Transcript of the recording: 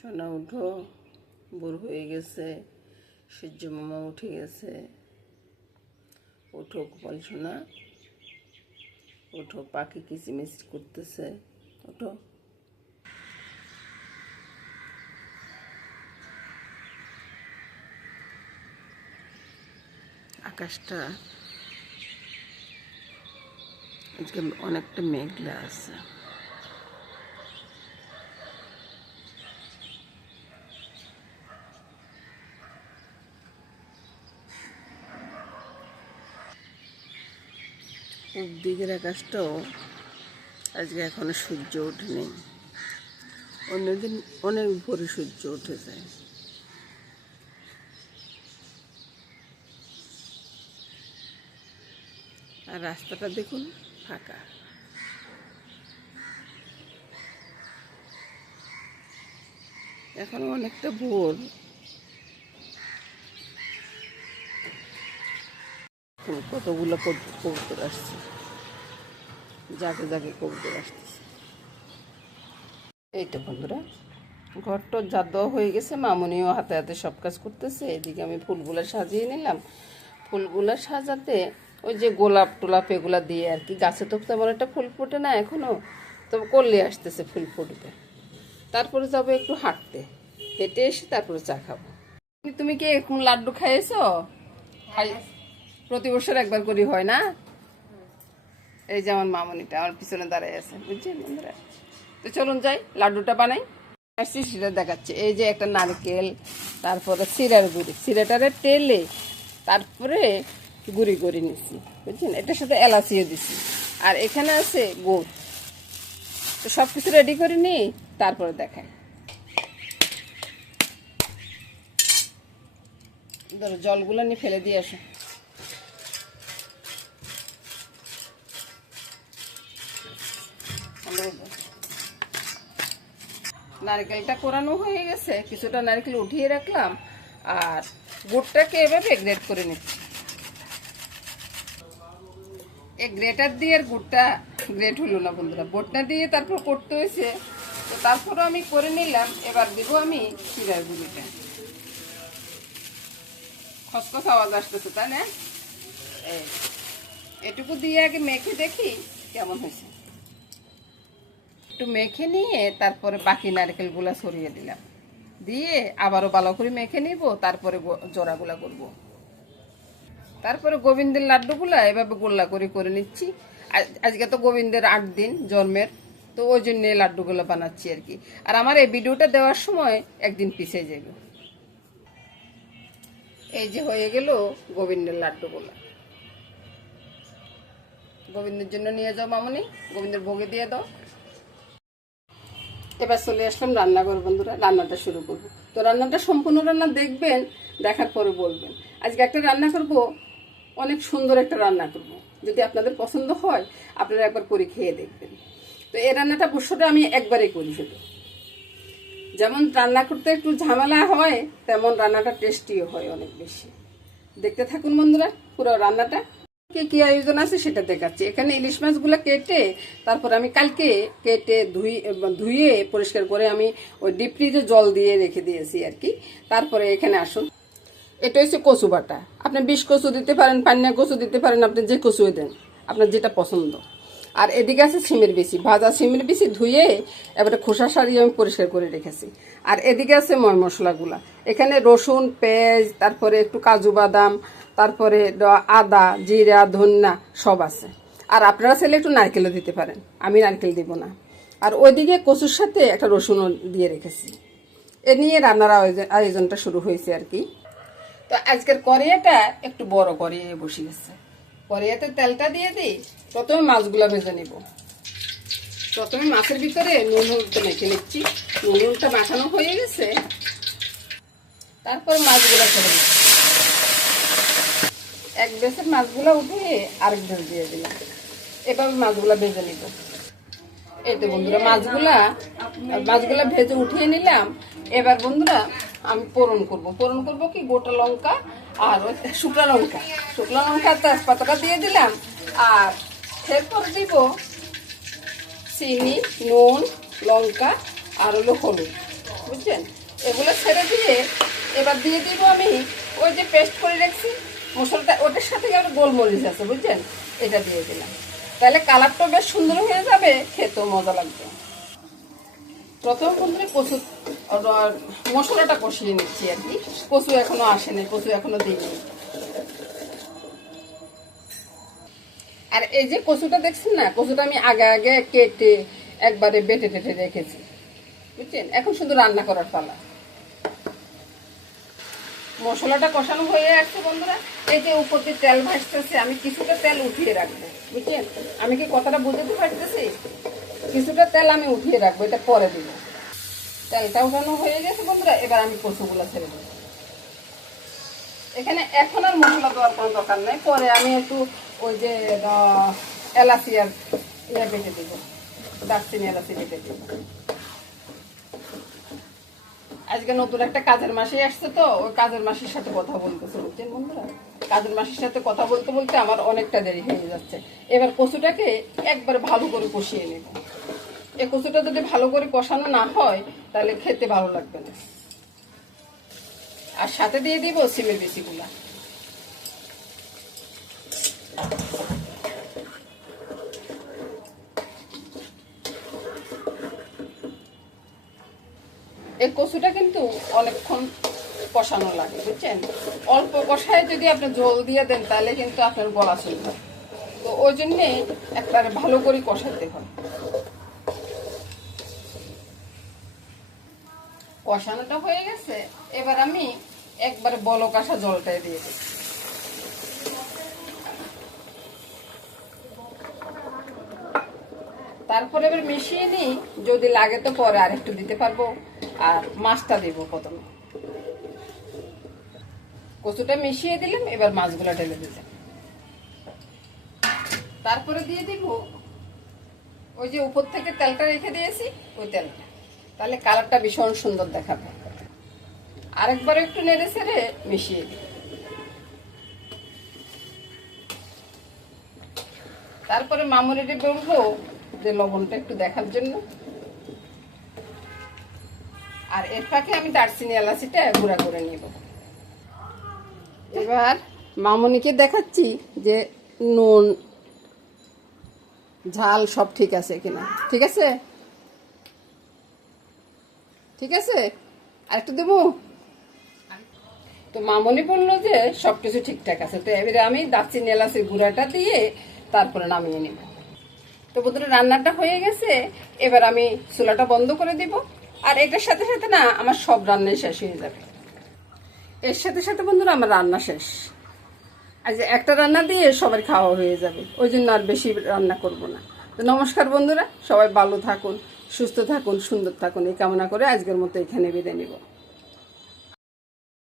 সোনা উঠো, ভোর হয়ে গেছে, সূর্য মামা উঠে গেছে। ওঠো গোপাল সোনা, ওঠো, পাখি কিচিমিচি করতেছে, ওঠো। আকাশটা আজকে অনেকটা মেঘলা আছে। পূব দিকের আকাশটাও আজকে এখনো সূর্য ওঠেনি, অন্যদিন অনেক ভোরে সূর্য উঠে যায়। আর রাস্তাটা দেখুন ফাঁকা। এখন অনেকটা ভোর, কতগুলো কবুতর আসছে, জাগে জাগে কবুতর আসতেছে। এইটা বন্ধুরা, ঘরটা যা দেওয়া হয়ে গেছে, মামুনিও হাতে হাতে সব কাজ করতেছে। এদিকে আমি ফুলগুলা সাজিয়ে নিলাম। ফুলগুলা সাজাতে ওই যে গোলাপ টোলাপ এগুলা দিয়ে আর কি, গাছে তো তেমন একটা ফুল ফুটে না এখনো, তবে করলে আসতেছে ফুল ফুটবে। তারপরে যাবো একটু হাঁটতে, হেঁটে এসে তারপরে চা খাবো। তুমি কি এখন লাড্ডু খাইয়েছো? প্রতি বছর একবার করি হয় না? এই যে আমার মামনিটা আমার পিছনে দাঁড়ায় আছে, বুঝছেন বন্ধুরা। তো চলুন যাই, লাড্ডুটা বানাই। আসছি সেটা দেখাচ্ছে। এই যে একটা নারকেল, তারপরে চিড়ার গুঁড়ি, চিড়াটারে তেলে তারপরে গুঁড়ি করে নিচ্ছি, বুঝছেন। এটার সাথে এলাচিও দিচ্ছি, আর এখানে আছে গুড়। তো সব কিছু রেডি করে নিই, তারপরে দেখাই। ধরো জলগুলো নিয়ে ফেলে দিয়ে আসো। নারকেলটা কোরানো হয়ে গেছে, কিছুটা নারকেল উঠিয়ে রাখলাম, আর গুড়টাকে এভাবে গ্রেট করে নিচ্ছি। এই গ্রেটার দিয়ে আর গুড়টা গ্রেট হলো না বন্ধুরা, বোটনা দিয়ে তারপর করতে হয়েছে। তো তারপরও আমি করে নিলাম। এবার দেবো আমি চিড়ার গুঁড়িটা। খসখস আওয়াজ আসতেছে, তাই না? এটুকু দিয়ে আগে মেখে দেখি কেমন হয়েছে। একটু মেখে নিয়ে তারপরে বাকি নারকেলগুলা সরিয়ে দিলাম, দিয়ে আবারও ভালো করে মেখে নিব। তারপরে জোড়াগুলা করব। তারপরে গোবিন্দের লাড্ডুগুলা এভাবে গোল্লা করে করে নিচ্ছি। আজকে তো গোবিন্দের 8 দিন জন্মের, তো ওই জন্য লাড্ডুগুলো বানাচ্ছি আর কি। আর আমার এই ভিডিওটা দেওয়ার সময় একদিন পিছিয়ে যাবে। এই যে হয়ে গেল গোবিন্দের লাড্ডুগুলা। গোবিন্দের জন্য নিয়ে যাও মামনি, গোবিন্দের ভোগে দিয়ে দাও। এবার চলে আসলাম রান্নাঘর বন্ধুরা, রান্নাটা শুরু করব। তো রান্নাটা সম্পূর্ণ রান্না দেখবেন, দেখার পরে বলবেন। আজকে একটা রান্না করব, অনেক সুন্দর একটা রান্না করব। যদি আপনাদের পছন্দ হয় আপনারা একবার করে খেয়ে দেখবেন। তো এই রান্নাটা অবশ্যই আমি একবারেই করি শুধু। যেমন রান্না করতে একটু ঝামেলা হয়, তেমন রান্নাটা টেস্টিও হয় অনেক বেশি। দেখতে থাকুন বন্ধুরা পুরো রান্নাটা। কি আয়োজন আছে সেটা দেখাচ্ছি। এখানে ইলিশ মাছগুলো কেটে তারপর আমি কালকে কেটে ধুয়ে পরিষ্কার করে আমি ওই ডিপ ফ্রিজে জল দিয়ে রেখে দিয়েছি আর কি। তারপরে এখানে আসুন, এটা হচ্ছে কচু বাটা। আপনি 20 কচু দিতে পারেন, পান্না কচু দিতে পারেন, আপনি যে কচু দেন আপনার যেটা পছন্দ। আর এদিকে আছে সিমের বিচি, ভাজা সিমের বিচি ধুয়ে এবারে খোসা সারিয়ে আমি পরিষ্কার করে রেখেছি। আর এদিকে আছে ময় মশলাগুলা, এখানে রসুন, পেঁয়াজ, তারপরে একটু কাজু বাদাম, তারপরে আদা, জিরা, ধনিয়া সব আছে। আর আপনারা চাইলে একটু নারকেলও দিতে পারেন, আমি নারকেল দিব না। আর ওইদিকে কচুর সাথে একটা রসুনও দিয়ে রেখেছি। এ নিয়ে রান্নার আয়োজনটা শুরু হয়েছে আর কি। তো আজকের কড়াইটা একটু বড় কড়াইয়ে বসে গেছে। কড়াইতে তেলটা দিয়ে দিই, প্রথমে মাছগুলো ভেজে নিব। প্রথমে মাছের ভিতরে নুন হলুদটা মেখে নিচ্ছি। নুন হলুদটা মাখানো হয়ে গেছে, তারপর মাছগুলো ছেড়ে দিচ্ছি। এক বেসের মাছগুলো উঠিয়ে আরেক বেস দিয়ে দিলাম। এভাবে মাছগুলো ভেজে নিব। এই তো বন্ধুরা মাছগুলা ভেজে উঠিয়ে নিলাম। এবার বন্ধুরা আমি ফোড়ন করব কি গোটা লঙ্কা আর শুকনো লঙ্কা তেজপাতাটা দিয়ে দিলাম। আর এরপর দিব চিনি, নুন, লঙ্কা আর হলুদ, বুঝছেন? এগুলো ছেড়ে দিয়ে এবার দিয়ে দিব আমি ওই যে পেস্ট করে রাখছি মশলাটা, ওটার সাথে আবার গোলমরিচ আছে, বুঝছেন? এটা দিয়ে দিলাম, তাহলে কালারটা বেশ সুন্দর হয়ে যাবে, খেতেও মজা লাগবে। প্রথম বন্ধুরা কচু মশলাটা কষিয়ে নিচ্ছি আর কি। কচু এখনো আসেনি, কচু এখনো দিইনি। আর এই যে কচুটা দেখছেন না, কচুটা আমি আগে আগে কেটে একবারে বেটে টেটে রেখেছি, বুঝছেন? এখন শুধু রান্না করার পালা। মশলাটা কষানো হয়ে আসছে বন্ধুরা। এই যে উপর দিয়ে তেল ভাসতেছে, আমি কিছুটা তেল উঠিয়ে রাখবো, বুঝছেন? আমি কি কথাটা বুঝতে পারতেছি? কিছুটা তেল আমি উঠিয়ে রাখবো, এটা পরে দিব। তেলটা উঠানো হয়ে গেছে বন্ধুরা, এবার আমি কচুগুলো ছেড়ে দেবো। এখানে এখন আর মশলা দেওয়ার কোনো দরকার নেই, পরে আমি একটু ওই যে এলাচি আর ইয়ে বেটে দিব, দারচিনি এলাচি বেটে দিব। আজকে নতুন একটা কাজের মাসি আসছে, তো ওই কাজের মাসির সাথে কথা বলতেছে, বুঝছেন বন্ধুরা? কাজের মাসির সাথে কথা বলতে বলতে আমার অনেকটা দেরি হয়ে যাচ্ছে। এবার কচুটাকে একবার ভালো করে কষিয়ে নেব। এই কচুটা যদি ভালো করে কষানো না হয় তাহলে খেতে ভালো লাগবে না। আর সাথে দিয়ে দিব সিমের বিচিগুলা। এই কচুটা কিন্তু অনেকক্ষণ কষানো লাগে, বুঝছেন? অল্প কষায় যদি আপনি জল দিয়ে দেন তাহলে কিন্তু আপনার গলা চলবে, তো ওই জন্যে একটা ভালো করে কষাতে হয়। কষানোটা হয়ে গেছে, এবার আমি একবারে বলক আসা জলটাই দিয়ে দিই। তারপরে এবার মিশিয়ে নিই, যদি লাগে তো পরে আরেকটু দিতে পারবো। আর মাছটা দিব প্রথমে। কচুটা মিশিয়ে দিলাম, এবার মাছগুলা ঢেলে দিলাম। তারপরে দিয়ে দিব ওই যে উপর থেকে তেলটা রেখে দিয়েছি, ওই তেলটা, তাহলে কালারটা ভীষণ সুন্দর দেখাবে। আরেকবার একটু নেড়ে ছেড়ে মিশিয়ে দিই। তারপরে মামুরিটি বলবো যে লবণটা একটু দেখার জন্য। আর এর ফাঁকে আমি দারচিনি এলাচিটা গুঁড়া করে নিব। এবার মামুনিকে দেখাচ্ছি যে নুন ঝাল সব ঠিক আছে কিনা। ঠিক আছে, ঠিক আছে, আর একটু দেবো। তো মামনি বললো যে সবকিছু ঠিকঠাক আছে, তো এবারে আমি দারচিনি এলাচির গুঁড়াটা দিয়ে তারপরে নামিয়ে নিব। তো বন্ধুরা রান্নাটা হয়ে গেছে, এবার আমি চুলাটা বন্ধ করে দিব। আর এটার সাথে সাথে না আমার সব রান্নাই শেষ হয়ে যাবে। এর সাথে সাথে বন্ধুরা আমার রান্না শেষ। আজ একটা রান্না দিয়ে সবার খাওয়া হয়ে যাবে, ওই জন্য আর বেশি রান্না করব না। তো নমস্কার বন্ধুরা, সবাই ভালো থাকুন, সুস্থ থাকুন, সুন্দর থাকুন, এই কামনা করে আজকের মতো এখানে বিদায় নিব।